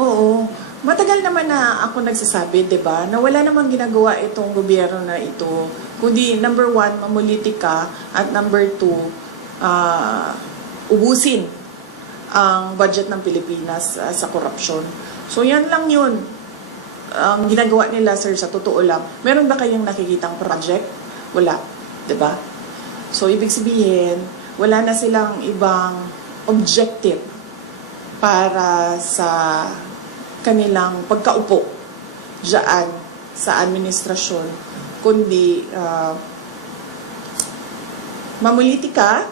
Oo. Matagal naman na ako nagsasabi, di ba, na wala namang ginagawa itong gobyerno na ito, kundi number 1, mamulitika, at number 2, ubusin ang budget ng Pilipinas sa korupsyon. So yan lang yun ang ginagawa nila, sir, sa totoo lang. Meron ba kayong nakikitang project? Wala, di ba? So ibig sabihin, wala na silang ibang objective para sa kanilang pagkaupo diyan sa administrasyon, kundi mamulitika,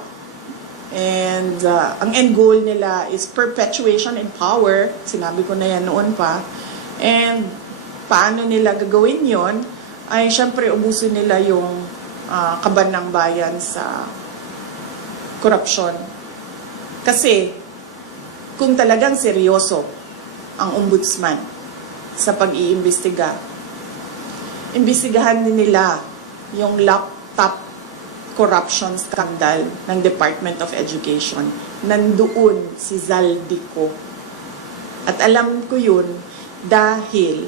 and ang end goal nila is perpetuation in power. Sinabi ko na yan noon pa. And paano nila gagawin yon? Ay syempre ubusin nila yung kaban ng bayan sa korupsyon. Kasi kung talagang seryoso ang ombudsman sa pag-iimbestiga, imbestigahan din nila yung laptop corruption scandal ng Department of Education. Nandoon si Zaldico. At alam ko yun dahil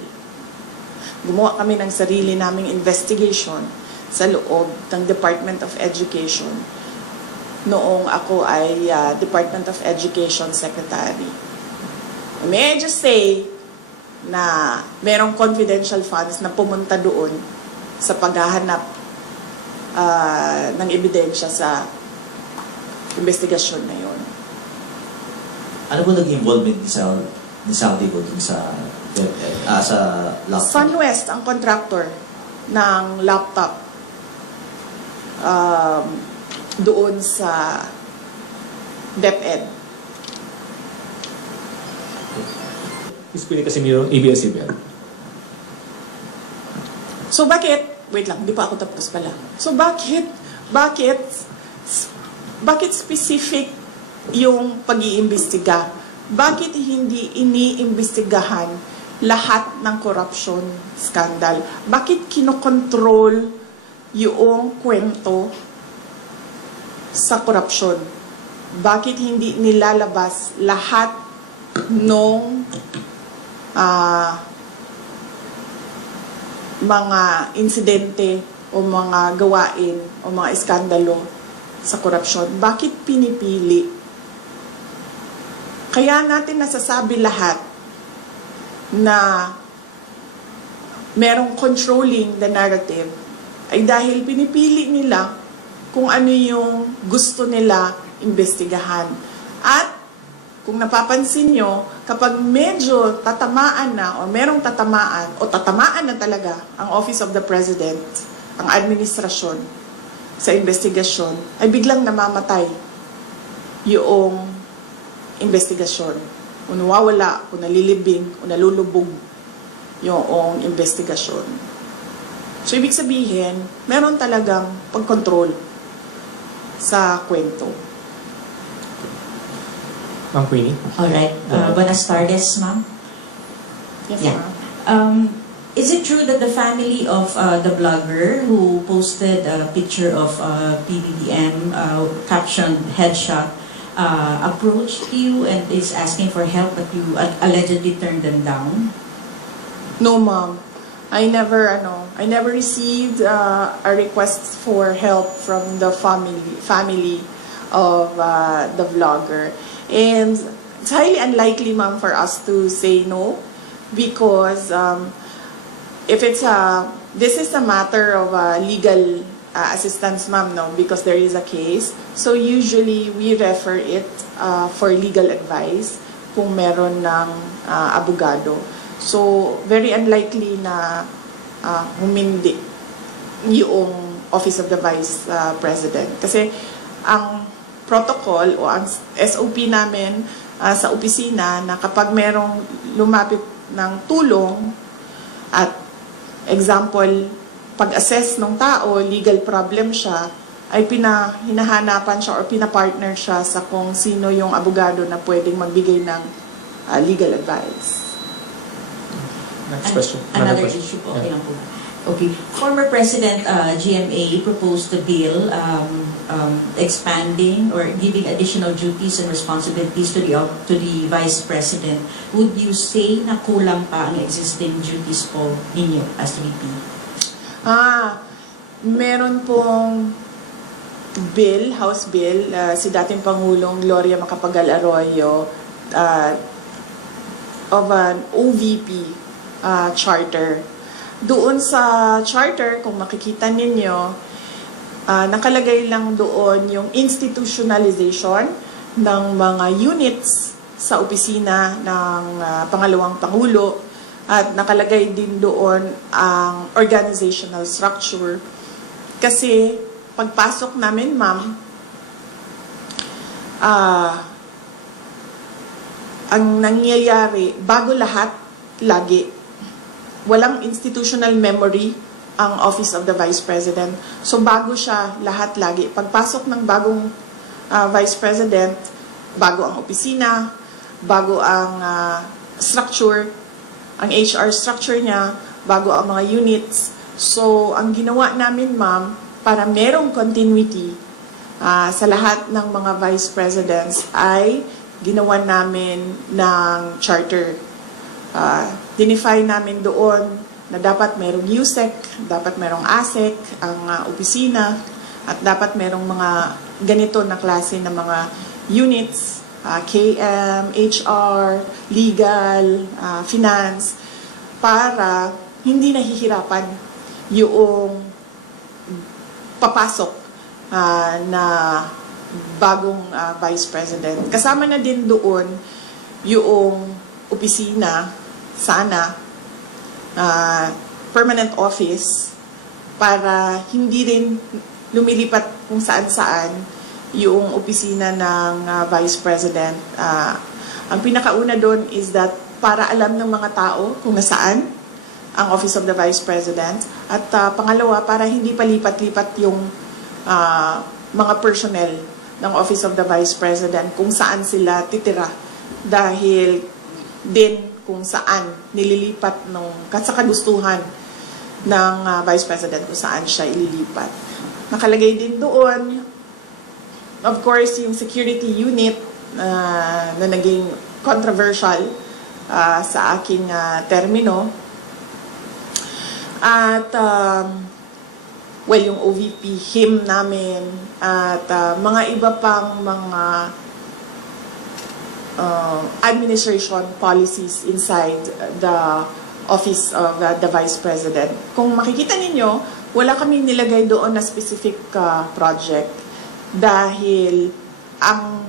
gumawa kami ng sarili naming investigation sa loob ng Department of Education noong ako ay Department of Education Secretary. May I just say na merong confidential funds na pumunta doon sa paghahanap ng ebidensya sa investigasyon na yon. Ano po naging involvement ni Saudi ko dun sa laptop? SunWest ang contractor ng laptop doon sa DepEd. Ispili Casimiro, ABS-CBN. So bakit, wait lang, di pa ako tapos pala. So bakit specific yung pag-iimbestiga? Bakit hindi iniimbestigahan lahat ng corruption scandal? Bakit kinokontrol yung kwento sa corruption? Bakit hindi nilalabas lahat nung mga insidente o mga gawain o mga iskandalo sa korupsyon? Bakit pinipili? Kaya natin nasasabi lahat na merong controlling the narrative ay dahil pinipili nila kung ano yung gusto nila imbestigahan. At kung napapansin nyo, kapag medyo tatamaan na o merong tatamaan o tatamaan na talaga ang Office of the President, ang administrasyon sa investigasyon, ay biglang namamatay yung investigasyon. O nawawala, o nalilibing, o nalulubog yung investigasyon. So, ibig sabihin, meron talagang pagkontrol sa kwento. Ma'am Queenie? Alright. Buenas tardes, ma'am. Yes, Yeah. ma'am. Is it true that the family of the blogger who posted a picture of PBBM captioned headshot approached you and is asking for help, but you allegedly turned them down? No, ma'am. I never received a request for help from the family of the vlogger. And it's highly unlikely, ma'am, for us to say no, because if it's this is a matter of legal assistance, ma'am, no, because there is a case. So usually we refer it for legal advice kung meron ng abogado. So very unlikely na humindi yung Office of the Vice President. Kasi ang protocol o ang SOP namin sa opisina na kapag merong lumapit ng tulong at example, pag-assess ng tao, legal problem siya, ay hinahanapan siya or pinapartner siya sa kung sino yung abogado na pwedeng magbigay ng legal advice. Next question. Another issue po, okay lang po. Okay. Former President GMA proposed a bill expanding or giving additional duties and responsibilities to the Vice President. Would you say na kulang pa ang existing duties po ninyo as VP? Meron pong bill, House Bill, si dating Pangulong Gloria Macapagal Arroyo of an OVP charter. Doon sa charter, kung makikita ninyo, nakalagay lang doon yung institutionalization ng mga units sa opisina ng Pangalawang Pangulo at nakalagay din doon ang organizational structure. Kasi pagpasok namin, ma'am, ang nangyayari, bago lahat, lagi, walang institutional memory ang Office of the Vice President. So bago siya lahat lagi. Pagpasok ng bagong Vice President, bago ang opisina, bago ang structure, ang HR structure niya, bago ang mga units. So ang ginawa namin, ma'am, para merong continuity sa lahat ng mga Vice Presidents ay ginawa namin ng charter. Dinify namin doon na dapat merong USEC, dapat merong ASEC, ang opisina, at dapat merong mga ganito na klase ng mga units, KM, HR, legal, finance, para hindi nahihirapan yung papasok na bagong Vice President. Kasama na din doon yung opisina, sana, permanent office, para hindi rin lumilipat kung saan-saan yung opisina ng Vice President. Ang pinakauna doon is that para alam ng mga tao kung nasaan ang Office of the Vice President. At pangalawa, para hindi palipat-lipat yung mga personnel ng Office of the Vice President kung saan sila titira. Dahil din kung saan nililipat sa kagustuhan ng Vice President kung saan siya ililipat. Nakalagay din doon, of course, yung security unit na naging controversial sa aking termino. At, well, yung OVP, him namin, at mga iba pang mga administration policies inside the Office of the Vice President. Kung makikita ninyo, wala kaming nilagay doon na specific project dahil ang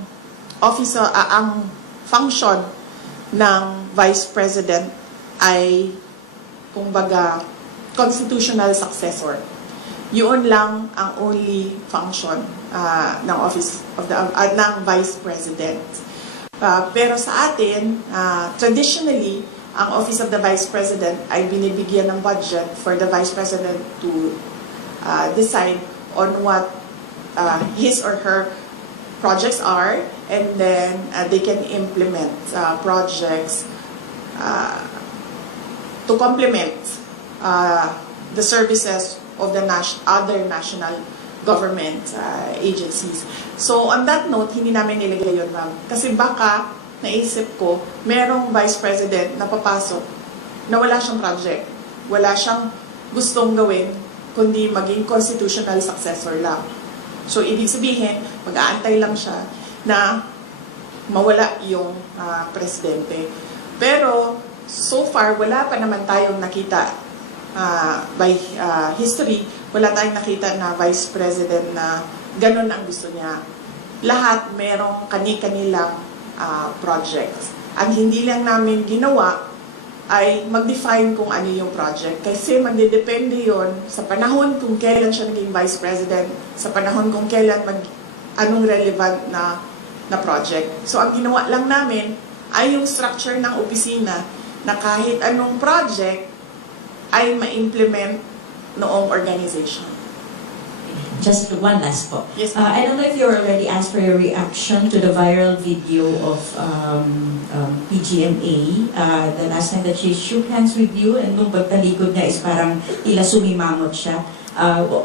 office, ang function ng Vice President ay kumbaga constitutional successor. Yun lang ang only function ng Office of the ng Vice President. Pero sa atin, traditionally, ang Office of the Vice President ay binibigyan ng budget for the Vice President to decide on what his or her projects are, and then they can implement projects to complement the services of the other national government agencies. So, on that note, hindi namin nilagay yun, ma'am. Kasi baka, naisip ko, merong Vice President na papasok na wala siyang project, wala siyang gustong gawin, kundi maging constitutional successor lang. So, ibig sabihin, mag-aantay lang siya na mawala yung presidente. Pero, so far, wala pa naman tayong nakita by history, wala tayong nakita na Vice President na ganun ang gusto niya. Lahat merong kani-kanilang projects. Ang hindi lang namin ginawa ay mag-define kung ano yung project. Kasi magdedepende yon sa panahon kung kailan siya naging Vice President, sa panahon kung kailan anong relevant na project. So ang ginawa lang namin ay yung structure ng opisina na kahit anong project ay ma-implement noong organization. Just one last po. Yes, I don't know if you already asked for your reaction to the viral video of PGMA. The last time that she shook hands with you and nung pagtalikod niya is parang tila sumimangot siya.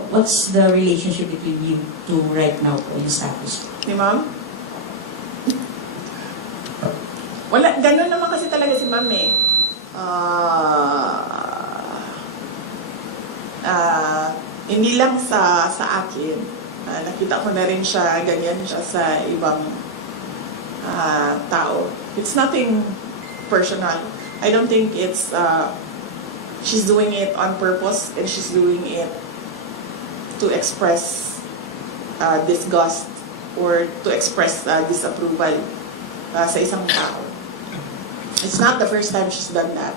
What's the relationship between you two right now po, yung status? Ni ma'am? Wala, ganun naman kasi talaga si ma'am eh. Hindi lang sa akin. Nakita ko na rin siya, ganyan siya sa ibang tao. It's nothing personal. I don't think it's, she's doing it on purpose and she's doing it to express disgust or to express disapproval sa isang tao. It's not the first time she's done that.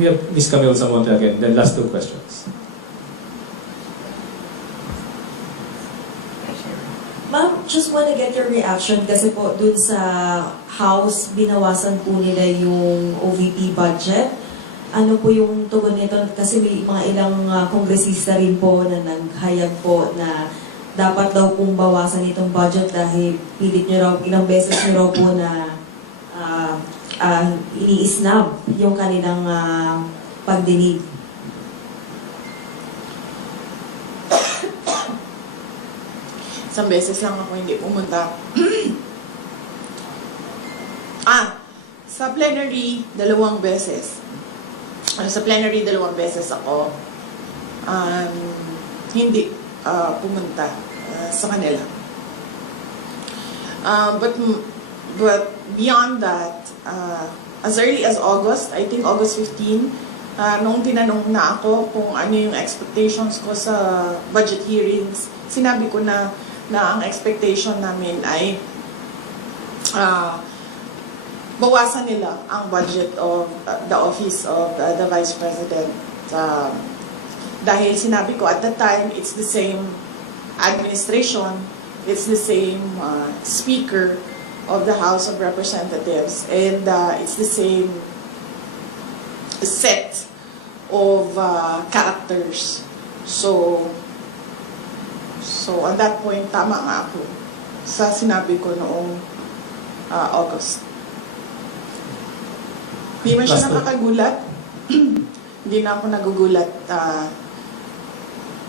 We have Ms. Camille Zamonte again. The last two questions. Ma'am, just want to get your reaction kasi po dun sa House, binawasan po nila yung OVP budget. Ano po yung tugon nito? Kasi may mga ilang kongresista rin po na naghayag po na dapat daw pong bawasan itong budget dahil pilit nyo raw, ilang beses nyo raw po na ini-snub yung kanilang pagdinig. Isang beses lang ako hindi pumunta. Sa plenary, 2 beses. Sa plenary, 2 beses ako hindi pumunta sa kanila. But beyond that, as early as August, I think August 15, nung tinanong na ako kung ano yung expectations ko sa budget hearings, sinabi ko na ang expectation namin ay bawasan nila ang budget of the office of the Vice President. Dahil sinabi ko at that time, it's the same administration, it's the same speaker of the House of Representatives, and it's the same set of characters. So on that point, tama nga ako sa sinabi ko noong August. Hindi man siya nakakagulat. Hindi na ako nagugulat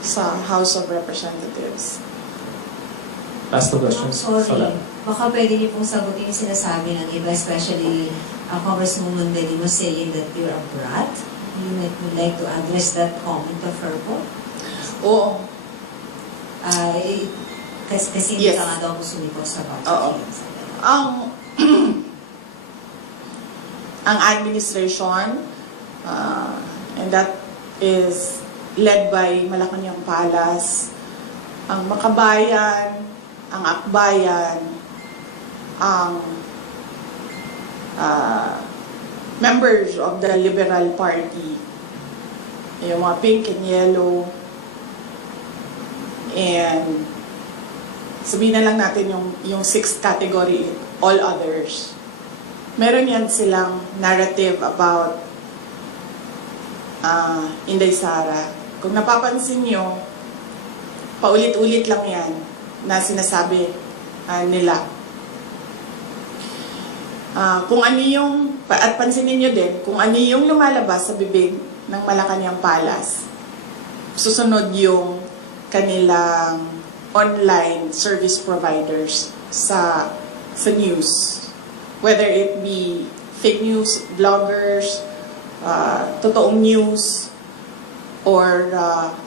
sa House of Representatives. Last two questions. Sorry. Baka pwede niyo pong sagutin yung sinasabi ng iba, especially Congresswoman Lenny was saying that you're a brat. You would like to address that comment of her po? Oo. Kasi Yes. hindi ka nga daw sumipot sa budget. Oo. Ang administration, and that is led by Malacanang Palace, ang Makabayan, ang Akbayan, ang members of the Liberal Party, yung mga pink and yellow, and sabihin na lang natin yung 6th category, all others. Meron yan silang narrative about Inday Sara. Kung napapansin nyo, paulit-ulit lang yan na sinasabi nila. Kung ano yung, at pansinin nyo din, kung ano yung lumalabas sa bibig ng Malacanang Palace, susunod yung kanilang online service providers sa news. Whether it be fake news, bloggers, totoong news, or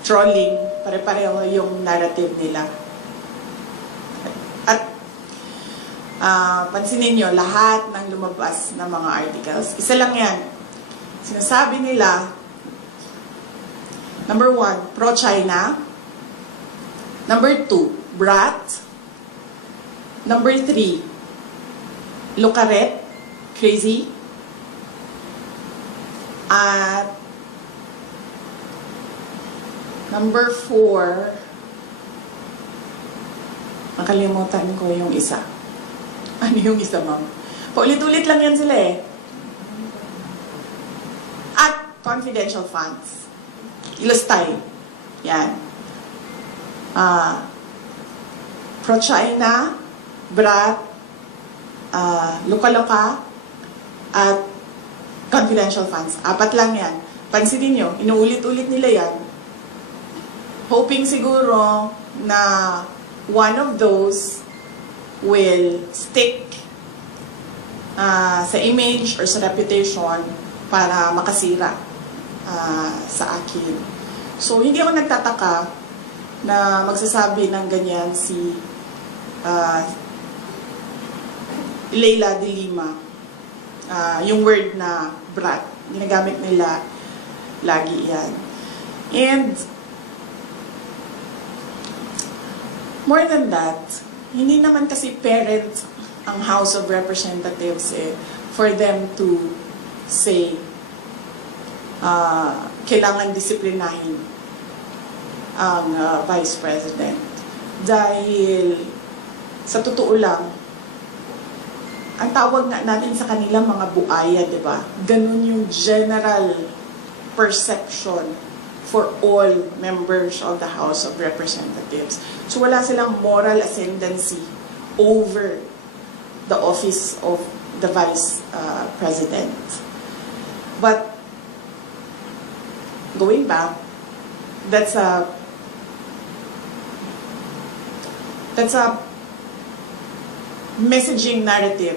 trolling, pare-pareho yung narrative nila. At pansinin nyo, lahat ng lumabas na mga articles, isa lang yan. Sinasabi nila, number 1, pro-China. Number 2, brat. Number 3, Lucaret, crazy. At number 4, nakalimutan ko yung isa. Ano yung isa, ma'am? Paulit-ulit lang yan sila eh. At confidential funds. Ilustay. Yan. Pro-China, Brat, Luka-Luka, at confidential funds. 4 lang yan. Pansinin nyo, inuulit-ulit nila yan. Hoping siguro na one of those will stick sa image or sa reputation para makasira sa akin. So, hindi ako nagtataka na magsasabi ng ganyan si Leila de Lima. Yung word na brat, ginagamit nila lagi yan. And more than that, hindi naman kasi parent ang House of Representatives for them to say kailangan disiplinahin ang Vice President. Dahil sa totoo lang, ang tawag nga natin sa kanila mga buaya, di ba? Ganun yung general perception for all members of the House of Representatives. So wala silang moral ascendancy over the office of the Vice President. But going back, that's a messaging narrative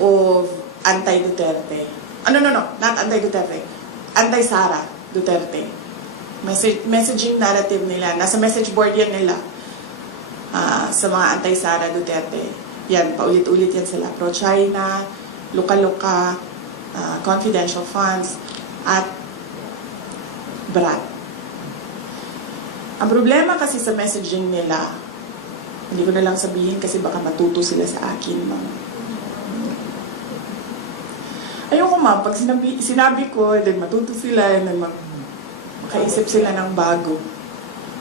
of anti-Duterte. No, not anti-Duterte. Anti-Sara Duterte. Messaging narrative nila. Nasa message board yan nila sa mga anti-Sara Duterte. Yan, paulit-ulit yan sila. Pro-China, Luka-Luka, confidential funds, at Brat. Ang problema kasi sa messaging nila, hindi ko na lang sabihin kasi baka matuto sila sa akin, ma'am. Ayoko, ma'am, pag sinabi ko, then matuto sila, and then makaisip sila ng bago.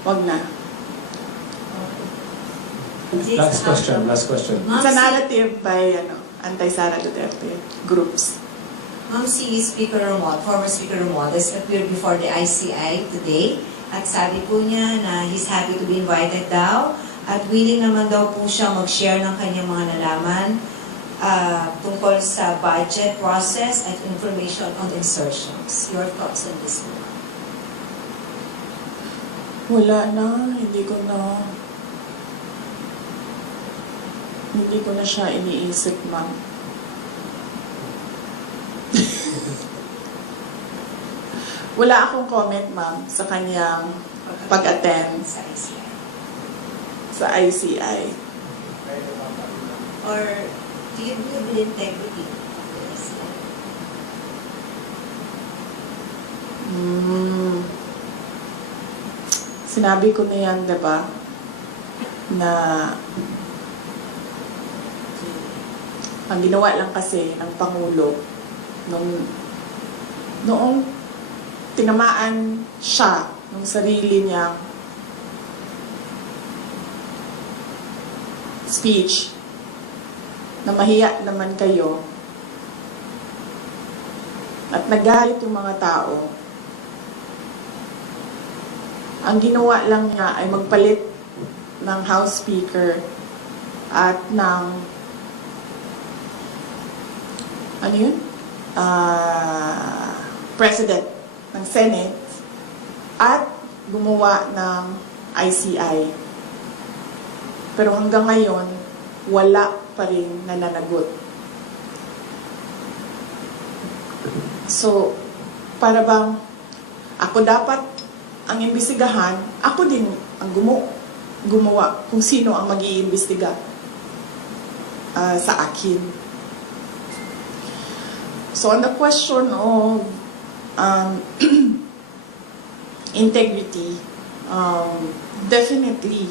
Wag na. Last question. It's a narrative by anti-Sara Duterte groups. Ma'am, si Speaker Romod, former Speaker Romod, has appeared before the ICI today at sabi po niya na he's happy to be invited daw at willing naman daw po siya mag-share ng kanyang mga nalaman tungkol sa budget process at information on insertions. Your thoughts on this one? Wala na, hindi ko na siya iniisip, ma'am. Wala akong comment, ma'am, sa kanyang pag-attend sa ICI. Sa ICI. Or do you believe in integrity of the ICI? Sinabi ko na yan, diba? Na ang ginawa lang kasi ng Pangulo noong tinamaan siya ng sarili niyang speech na mahiya naman kayo at nagalit yung mga tao, ang ginawa lang niya ay magpalit ng House Speaker at ng President ng Senate at gumawa ng ICI. Pero hanggang ngayon, wala pa rin nananagot. So, para bang ako dapat ang imbestigahan, ako din ang gumawa kung sino ang mag-iimbestiga sa akin. So, on the question of integrity, definitely,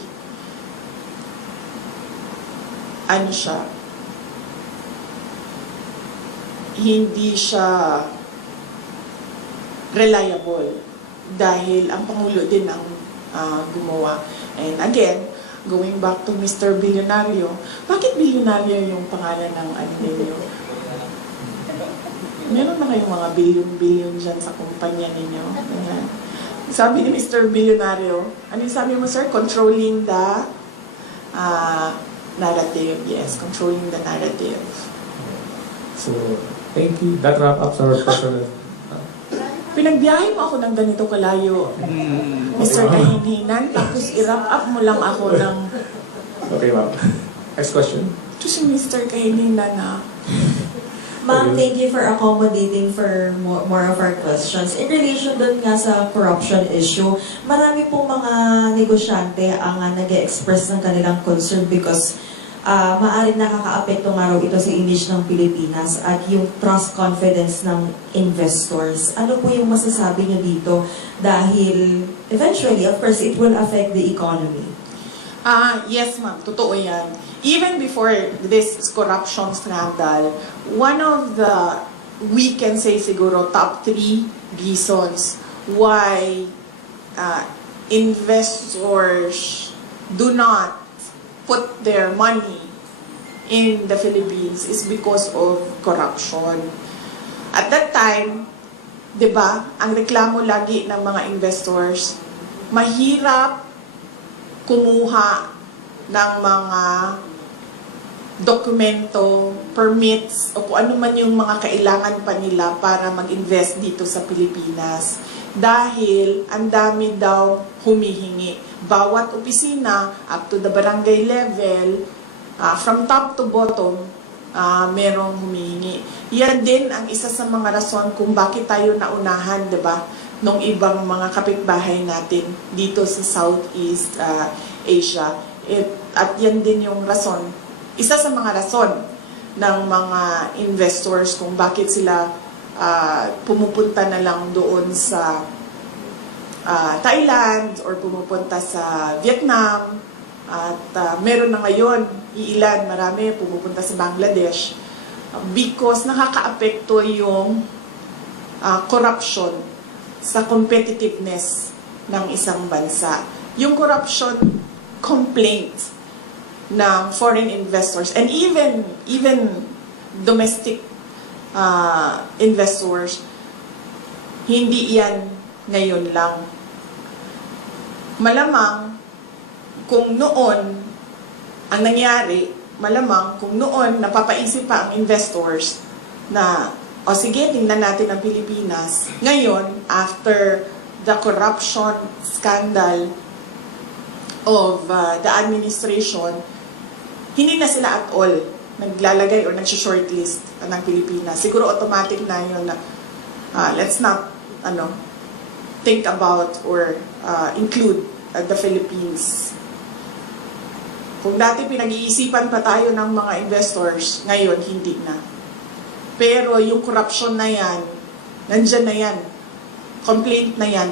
hindi siya reliable dahil ang Pangulo din ang gumawa. And again, going back to Mr. Billionario, bakit Billionario yung pangalan ng ninyo? Meron na kayong mga billion-billion dyan sa kumpanya ninyo. Ayan. Sabi ni Mr. Billionario, ano yung sabi mo, sir? Controlling the narrative. Yes, controlling the narrative. So, thank you. That wrap up our personal. Pinagbiyahe mo ako ng ganito kalayo, Mr. Kahinhinan, tapos i-wrap up mo lang ako ng... Okay, ma'am. Next question. Ito si Mr. Kahinhinan na... Ma'am, thank you for accommodating for more of our questions. In relation dun nga sa corruption issue, marami pong mga negosyante ang nag-express ng kanilang concern because maaaring nakaka-apekto nga raw ito sa image ng Pilipinas at yung trust confidence ng investors. Ano po yung masasabi nyo dito? Dahil eventually, of course, it will affect the economy. Yes, ma'am. Totoo yan. Even before this corruption scandal, one of the, we can say siguro, top 3 reasons why investors do not put their money in the Philippines is because of corruption. At that time, di ba, ang reklamo lagi ng mga investors, mahirap kumuha ng mga dokumento, permits, o kung ano man yung mga kailangan pa nila para mag-invest dito sa Pilipinas. Dahil ang dami daw humihingi. Bawat opisina, up to the barangay level, from top to bottom, merong humihingi. Yan din ang isa sa mga rason kung bakit tayo naunahan, diba, nung ibang mga kapitbahay natin dito sa Southeast Asia. At yan din yung rason, isa sa mga rason ng mga investors kung bakit sila pumupunta na lang doon sa Thailand or pumupunta sa Vietnam. At meron na ngayon, iilan, marami pumupunta sa Bangladesh because nakakaapekto yung corruption sa competitiveness ng isang bansa. Yung corruption complaint ng foreign investors and even domestic investors, hindi yan ngayon lang. Malamang kung noon ang nangyari, malamang kung noon napapaisip pa ang investors na o sige, tingnan natin ang Pilipinas. Ngayon, after the corruption scandal of the administration, hindi na sila at all naglalagay or nag-shortlist ng Pilipinas. Siguro automatic na yun na let's not think about or include the Philippines. Kung dati pinag-iisipan pa tayo ng mga investors, ngayon hindi na. Pero yung corruption na yan, nandyan na yan. Complaint na yan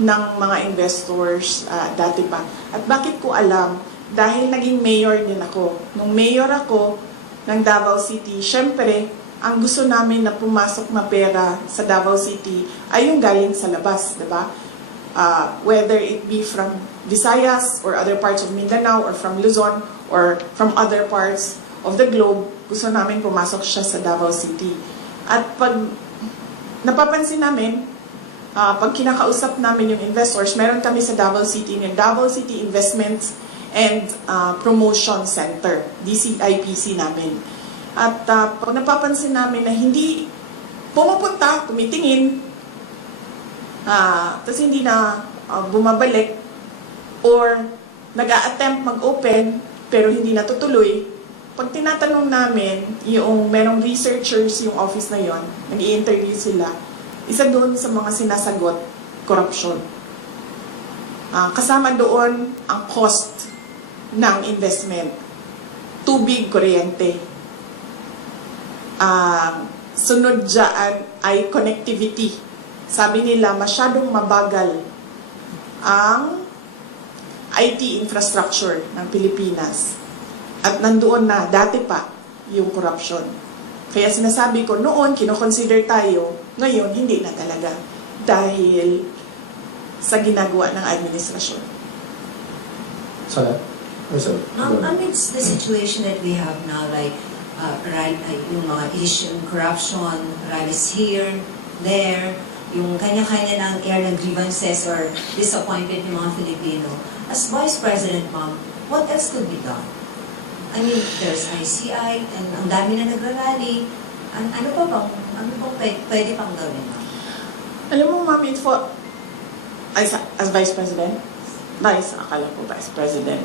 ng mga investors dati pa. At bakit ko alam? Dahil naging mayor din ako. Nung mayor ako ng Davao City, syempre, ang gusto namin na pumasok na pera sa Davao City ay yung galing sa labas, diba? Whether it be from Visayas or other parts of Mindanao or from Luzon or from other parts of the globe, gusto namin pumasok siya sa Davao City. At pag napapansin namin, pag kinakausap namin yung investors, meron kami sa Davao City, yung Davao City Investments and Promotion Center, DCIPC namin. At pag napapansin namin na hindi pumupunta, tumitingin, tapos hindi na bumabalik, or nag-a-attempt mag-open, pero hindi natutuloy, pag tinatanong namin, yung merong researchers yung office na yon, nag-i-interview sila, isa doon sa mga sinasagot, corruption. Kasama doon ang cost ng investment. Tubig, kuryente. Sunod dyan ay connectivity. Sabi nila, masyadong mabagal ang IT infrastructure ng Pilipinas. At nandoon na, dati pa, yung corruption. Kaya sinasabi ko, noon, kinoconsider tayo, ngayon, hindi na talaga. Dahil sa ginagawa ng administrasyon. Amidst the situation that we have now, like, yung mga issue, corruption, rallies here, there, yung kanya-kanya ng air ng grievances or disappointment ng mga Filipino. As Vice President, ma'am, what else could be done? I mean, there's ICI, and ang dami na nagrarally. Ano bang pwede pang gawin, ma'am? Alam mo, ma'am, as Vice President, akala ko Vice President.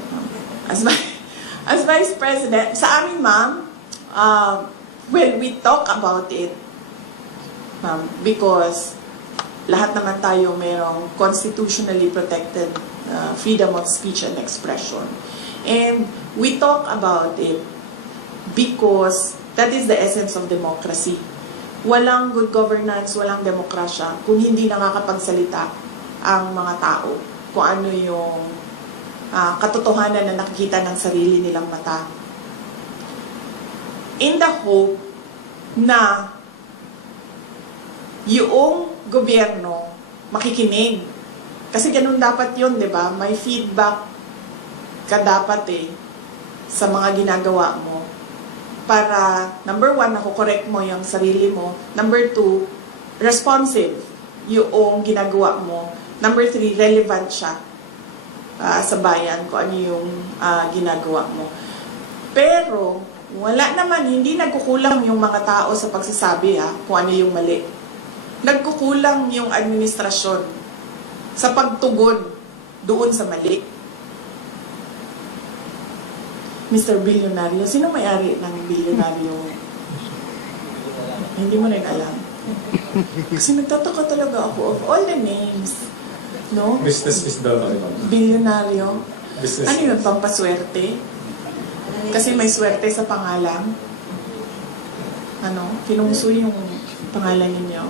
As Vice President, sa amin, ma'am, well, we talk about it, ma'am, because lahat naman tayo mayroong constitutionally protected freedom of speech and expression. And we talk about it because that is the essence of democracy. Walang good governance, walang demokrasya kung hindi nakakapagsalita ang mga tao kung ano yung katotohanan na nakikita ng sarili nilang mata. In the hope na yung gobyerno makikinig. Kasi ganun dapat yun, di ba? May feedback ka dapat sa mga ginagawa mo. Para, number 1, nakukorek mo yung sarili mo. Number 2, responsive yung ginagawa mo. Number 3, relevant siya sa bayan kung ano yung ginagawa mo. Pero, wala naman, hindi nagkukulang yung mga tao sa pagsasabi kung ano yung mali. Nagkukulang yung administrasyon sa pagtugon doon sa mali. Mr. Bilyonaryo, sino may-ari ng bilyonaryo? Hindi mo rin alam. Kasi nagtataka talaga ako of all the names. No? Business is the Bilyonaryo. business. Ano yun, pampaswerte? Kasi may swerte sa pangalan. Kinungso yung pangalan ninyo.